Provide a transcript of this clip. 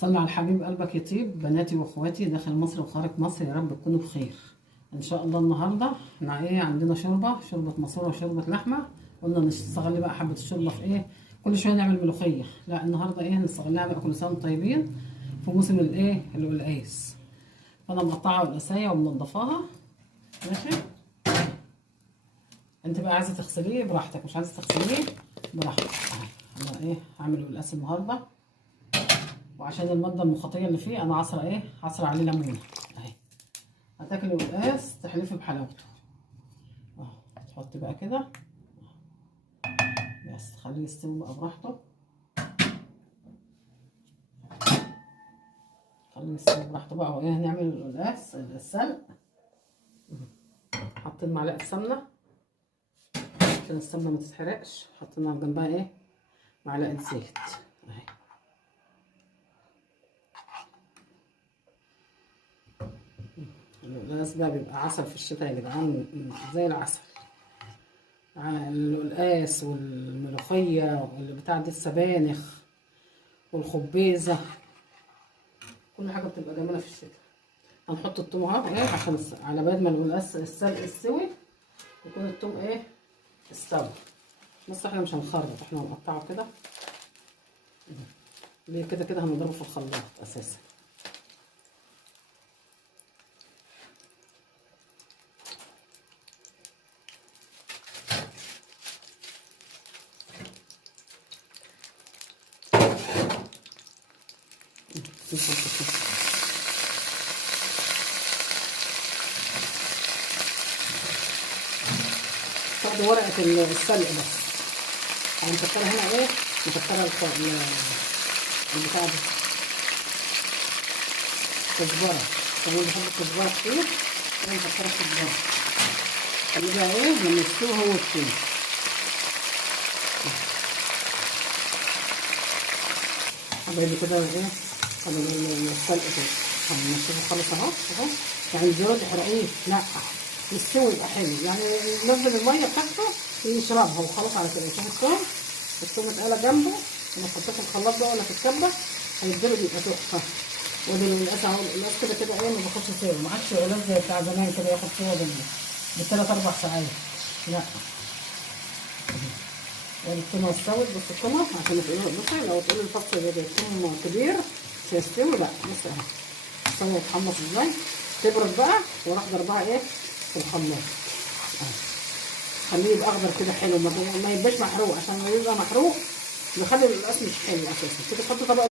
صلي على الحبيب قلبك يطيب. بناتي واخواتي داخل مصر وخارج مصر، يا رب تكونوا بخير ان شاء الله. النهارده احنا عندنا شوربه ماسوره وشوربه لحمه. قلنا نستغل بقى حبه الشوربه في كل شويه نعمل ملوخيه. لا النهارده نستغلها بقى. كل سنه وانتم طيبين في موسم القلقاس. فانا مقطعه القلقاسيه ومنضفاها. ماشي، انت بقى عايزه تغسليه براحتك، مش عايزه تغسليه براحتك. انا هعمل القلقاس النهارده، وعشان الماده المخاطيه اللي فيه انا عصره عليه ليمونه اهي. هتاكلي القلقاس تحلفي بحلاوته اهو. تحطي بقى كده بس، تخليه يستوي بقى براحته. خليه يستوي براحته بقى. هنعمل القلقاس السلق. حاطين معلقه سمنه عشان السمنه ما تتحرقش. حطينا جنبها معلقه زيت اهي. القلقاس بقى بيبقى عسل في الشتاء يا جدعان، زي العسل. القلقاس والملوخيه واللي بتاع دي السبانخ والخبيزه، كل حاجه بتبقى جميله في الشتاء. هنحط التوم اهو عشان على بال ما القلقاس السلق يستوي يكون التوم استوى. بس احنا مش هنخرط، احنا هنقطعه كده ليه كده هنضربه في الخلاط اساسا. تاخدوا ورقة السلق بس. هنكترها هنا نكترها البتاع ده كزبرة. كمان بحب الكزبرة كتير، نكترها كزبرة. خليه بقى لما يستوي هو التاني. حبايبي كده السلق كده هنشوفه خالص اهو. يعني الزيارة تحرقيه، لا يستوي يبقى حلو. يعني ننزل الميه بتاعته يشربها وخلاص على كده. شوف الثوم اتقلى جنبه، لما حطيته في الخلاط بقى ولا في الكبه هيتضرب يبقى تحفه. وده القلقاس اهو. القلقاس كده ما بياخدش سوا، ما عادش قلقاس زي بتاع زمان كده ياخد سوا بالثلاث 4 ساعات. لا التومه استوت. بص التومه عشان بصي لو تقولي الفص ده التوم كبير مش هيستوي، لا بص اهي استوى وتحمص ازاي. تبرد بقى واروح ضربها في الخلاط. خليه يبقى اخضر كده حلو، ما يبقاش محروق. عشان لما يبقى محروق بيخلي القلقاس مش حلو اساسا. كده تحطي طبق